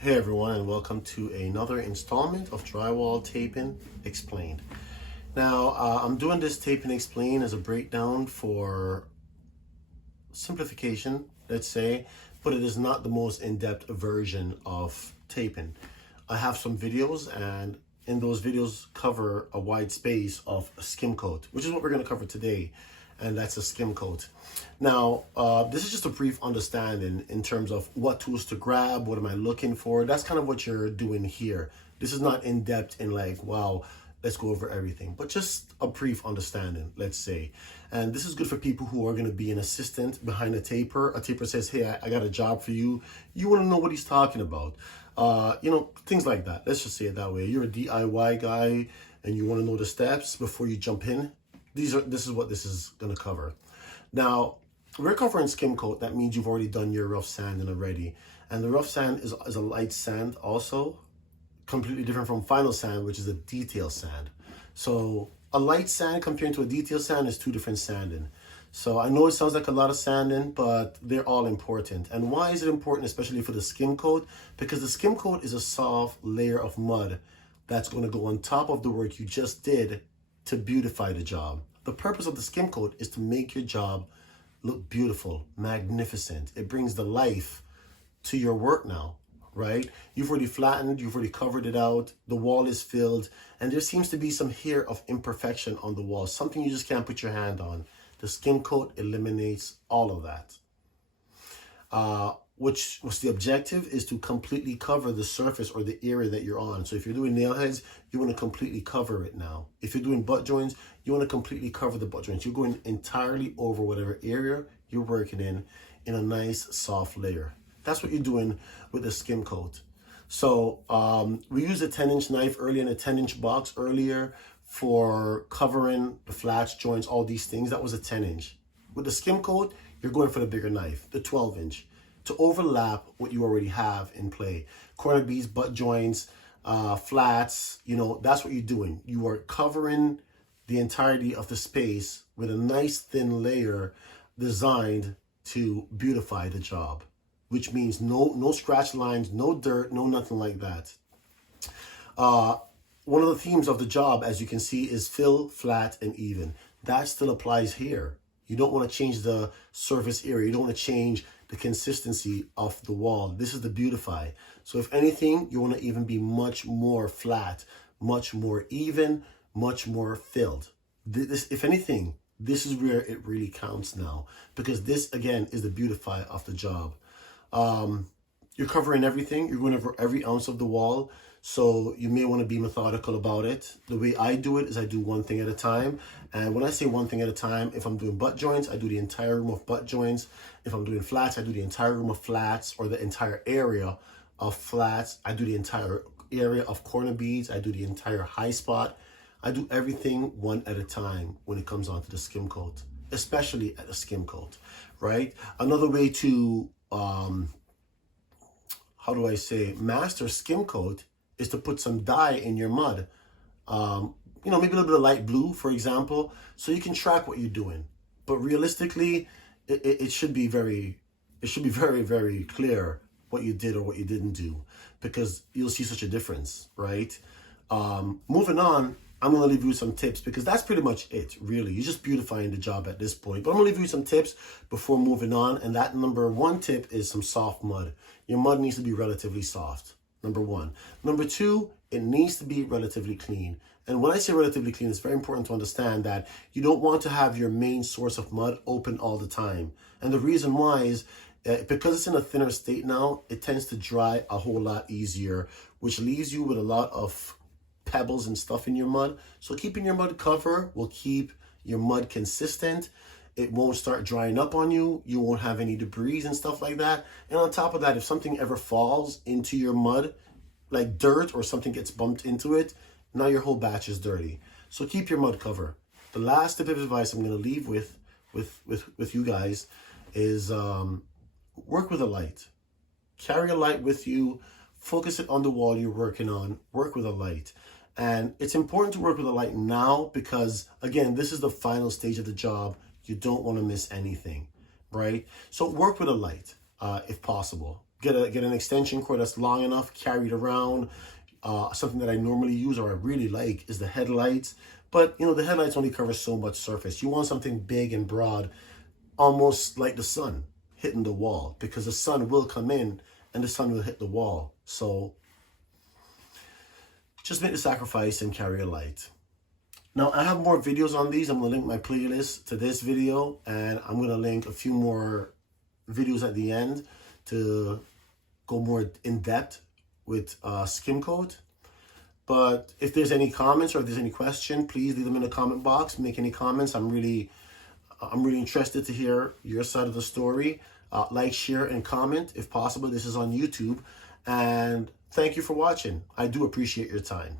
Hey everyone, and welcome to another installment of Drywall Taping Explained. Now, I'm doing this Taping Explained as a breakdown for simplification, let's say, but it is not the most in-depth version of taping. I have some videos, and in those videos cover a wide space of a skim coat, which is what we're going to cover today, and that's a skim coat. Now, this is just a brief understanding in terms of what tools to grab, what am I looking for. That's kind of what you're doing here. This is not in depth in like, wow, let's go over everything, but just a brief understanding, let's say. And this is good for people who are going to be an assistant behind a taper. A taper says, hey, I got a job for you. You want to know what he's talking about. Things like that. Let's just say it that way. You're a DIY guy and you want to know the steps before you jump in. This is what this is going to cover. Now, we're covering skim coat. That means you've already done your rough sanding already. And the rough sand is a light sand also, completely different from final sand, which is a detail sand. So a light sand compared to a detail sand is two different sanding. So I know it sounds like a lot of sanding, but they're all important. And why is it important, especially for the skim coat? Because the skim coat is a soft layer of mud that's going to go on top of the work you just did to beautify the job. The purpose of the skim coat is to make your job look beautiful, magnificent. It brings the life to your work now, right? You've already flattened, you've already covered it out, the wall is filled, and there seems to be some hair of imperfection on the wall, something you just can't put your hand on. The skim coat eliminates all of that. Which was the objective is to completely cover the surface or the area that you're on. So if you're doing nail heads, you want to completely cover it now. If you're doing butt joints, you want to completely cover the butt joints. You're going entirely over whatever area you're working in a nice soft layer. That's what you're doing with the skim coat. So we used a 10-inch knife earlier and a 10-inch box earlier for covering the flats, joints, all these things. That was a 10-inch. With the skim coat, you're going for the bigger knife, the 12-inch. To overlap what you already have in play. Corner beads, butt joints, flats, that's what you're doing. You are covering the entirety of the space with a nice thin layer designed to beautify the job, which means no scratch lines, no dirt, no nothing like that. One of the themes of the job, as you can see, is fill, flat, and even. That still applies here. You don't want to change the surface area. You don't want to change the consistency of the wall. This is the beautify. So if anything, you want to even be much more flat, much more even, much more filled. If anything, this is where it really counts now, because this, again, is the beautify of the job. You're covering everything. You're going over every ounce of the wall. So you may want to be methodical about it. The way I do it is I do one thing at a time. And when I say one thing at a time, if I'm doing butt joints, I do the entire room of butt joints. If I'm doing flats, I do the entire room of flats, or the entire area of flats. I do the entire area of corner beads. I do the entire high spot. I do everything one at a time when it comes onto the skim coat, especially at a skim coat, right? Another way to, master skim coat is to put some dye in your mud. Maybe a little bit of light blue, for example, so you can track what you're doing. But realistically, it should be very, very clear what you did or what you didn't do, because you'll see such a difference, right? Moving on, I'm going to leave you some tips, because that's pretty much it, really. You're just beautifying the job at this point. But I'm going to leave you some tips before moving on. And that number one tip is some soft mud. Your mud needs to be relatively soft. Number one. Number two, it needs to be relatively clean. And when I say relatively clean, it's very important to understand that you don't want to have your main source of mud open all the time. And the reason why is because it's in a thinner state now, it tends to dry a whole lot easier, which leaves you with a lot of pebbles and stuff in your mud. So keeping your mud cover will keep your mud consistent. It won't start drying up on you. You won't have any debris and stuff like that. And on top of that, if something ever falls into your mud, like dirt or something gets bumped into it, now your whole batch is dirty. So keep your mud cover. The last tip of advice I'm going to leave with you guys is work with a light. Carry a light with you. Focus it on the wall you're working on. Work with a light. And it's important to work with a light now because, again, this is the final stage of the job. You don't want to miss anything, right? So work with a light if possible. get an extension cord that's long enough, carry it around. Something that I normally use or I really like is the headlights. But, you know, the headlights only cover so much surface. You want something big and broad, almost like the sun hitting the wall, because the sun will come in and the sun will hit the wall. So just make the sacrifice and carry a light. Now, I have more videos on these. I'm going to link my playlist to this video, and I'm going to link a few more videos at the end to go more in depth with Skim Coat. But if there's any comments or if there's any question, please leave them in the comment box. Make any comments. I'm really interested to hear your side of the story. Like, share, and comment if possible. This is on YouTube. And thank you for watching. I do appreciate your time.